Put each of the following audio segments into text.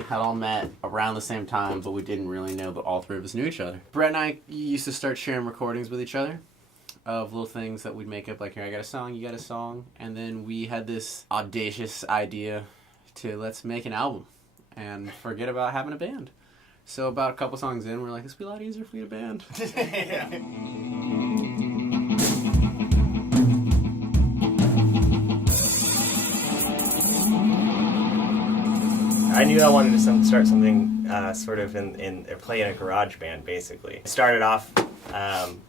had all met around the same time, but we didn't really know that all three of us knew each other. Brett and I used to start sharing recordings with each other of little things that we'd make up, like, here, I got a song, you got a song. And then we had this audacious idea to let's make an album and forget about having a band. So about a couple songs in, we're like, this would be a lot easier if we had a band. Yeah. I knew I wanted to start something sort of or play in a garage band, basically. I started off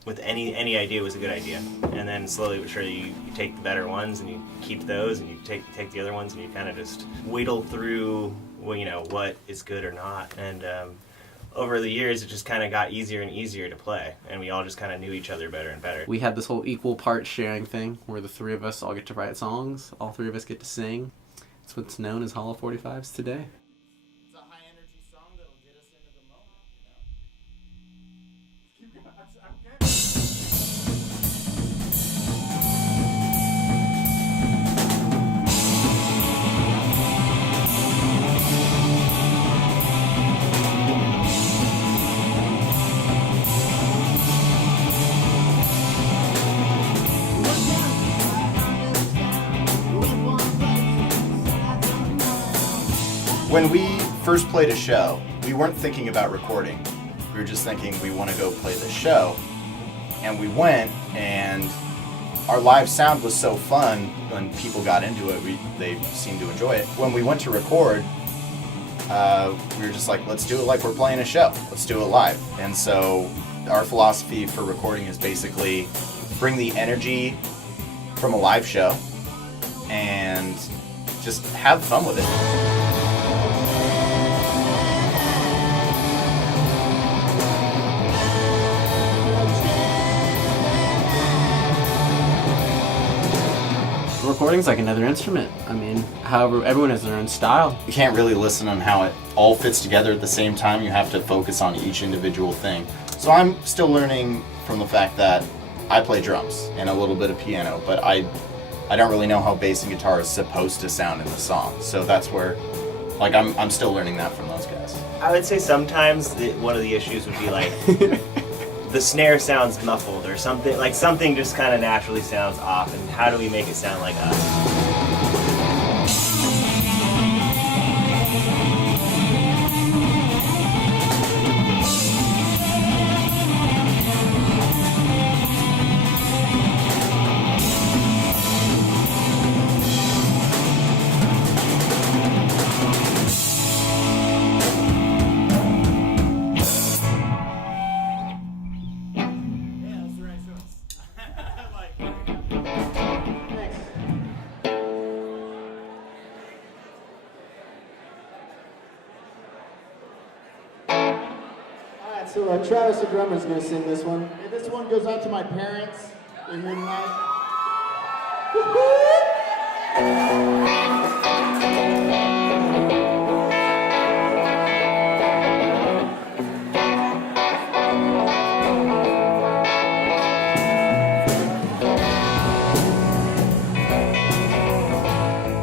with any idea was a good idea, and then slowly but surely you take the better ones and you keep those, and you take the other ones and you kind of just wheedle through, what is good or not. And over the years, it just kind of got easier and easier to play, and we all just kind of knew each other better and better. We had this whole equal part sharing thing where the three of us all get to write songs, all three of us get to sing. It's what's known as Hollow Fortyfives today. It's a high energy song that'll get us into the moment, Keep going. I'm good. When we first played a show, we weren't thinking about recording. We were just thinking we want to go play this show. And we went, and our live sound was so fun when people got into it, they seemed to enjoy it. When we went to record, we were just like, let's do it like we're playing a show. Let's do it live. And so our philosophy for recording is basically bring the energy from a live show and just have fun with it. Recording's like another instrument. I mean, however, everyone has their own style. You can't really listen on how it all fits together at the same time. You have to focus on each individual thing. So I'm still learning from the fact that I play drums and a little bit of piano, but I don't really know how bass and guitar is supposed to sound in the song. So that's where, like, I'm still learning that from those guys. I would say sometimes one of the issues would be like the snare sounds muffled or something, like something just kind of naturally sounds off, and how do we make it sound like us? So Travis, the drummer, is going to sing this one. And this one goes out to my parents. They're here tonight.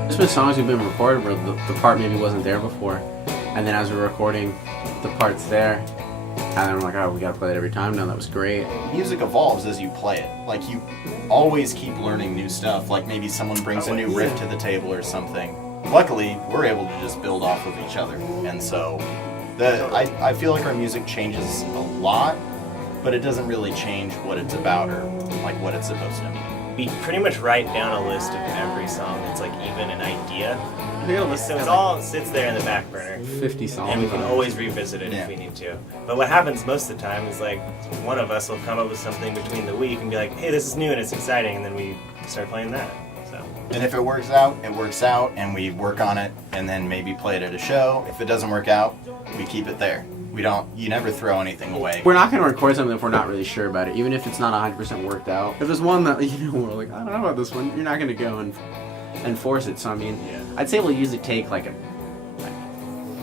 There's been songs we've been recording where the part maybe wasn't there before, and then as we're recording, the part's there. And then I'm like, oh, we gotta play it every time now. That was great. Music evolves as you play it. Like, you always keep learning new stuff. Like, maybe someone brings a new riff to the table or something. Luckily, we're able to just build off of each other. And so, I feel like our music changes a lot, but it doesn't really change what it's about or, like, what it's supposed to be. We pretty much write down a list of every song that's, like, even an idea. So it all sits there in the back burner. 50 songs. And we can always revisit it if we need to. But what happens most of the time is, like, one of us will come up with something between the week and be like, hey, this is new and it's exciting, and then we start playing that. So. And if it works out, and we work on it, and then maybe play it at a show. If it doesn't work out, we keep it there. You never throw anything away. We're not going to record something if we're not really sure about it, even if it's not 100% worked out. If there's one that, we're like, I don't know about this one, you're not going to go and force it. So, I mean, I'd say we'll usually take like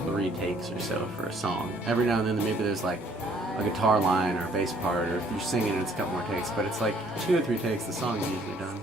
3 takes or so for a song. Every now and then maybe there's like a guitar line or a bass part, or if you're singing and it's a couple more takes, but it's like 2 or 3 takes, the song's usually done.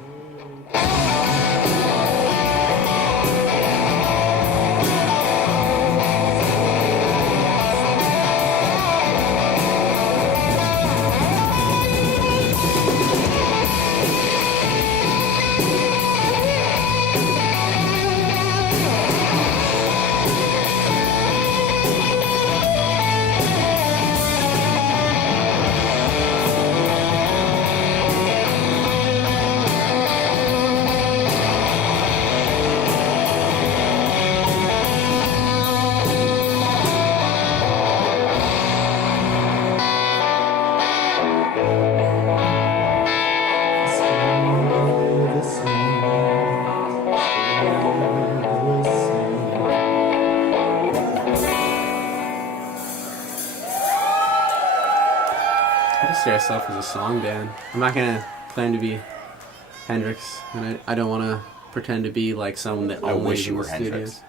I just see ourselves as a song band. I'm not gonna claim to be Hendrix, and I don't want to pretend to be like someone that I only wish is you in were the Hendrix.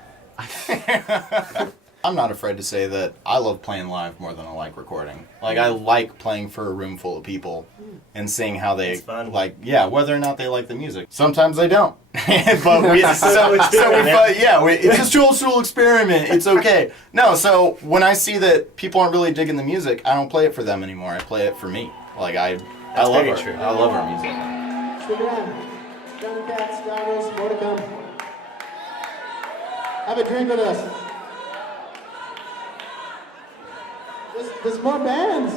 studios. I'm not afraid to say that I love playing live more than I like recording. Like, I like playing for a room full of people and seeing how they, It's fun. like, yeah, whether or not they like the music. Sometimes they don't. But it's just a cultural experiment. It's okay. No, so when I see that people aren't really digging the music, I don't play it for them anymore. I play it for me. Like, I love very it. true. I love our music. Stick around. Young cats, goggles, more to come. Have a drink with us. There's more bands.